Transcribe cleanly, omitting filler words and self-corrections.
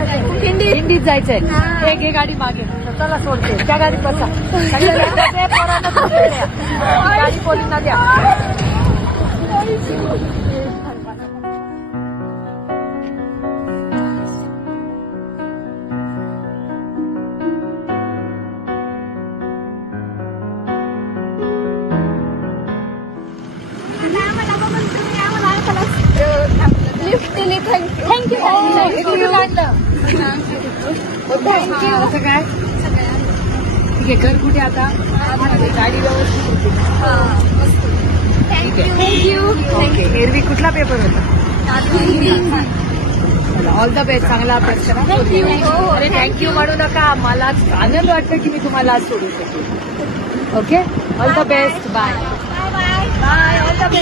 दिंडीत जायचंय. घे गाडी मागे. चला सोडते. त्या गाडीत बसा. गाडी पोलीसला द्या. थँक्यू. असं काय ठीक आहे. घर कुठे आता? गाडी व्यवस्थित होती. थँक्यू. ओके. एरवी कुठला पेपर होता? All the best. चांगला अभ्यास करा. अरे थँक्यू म्हणू नका. मला आनंद वाटतं की मी तुम्हाला आज सोडू शकते. Okay. All the best. Bye. Bye. All the best.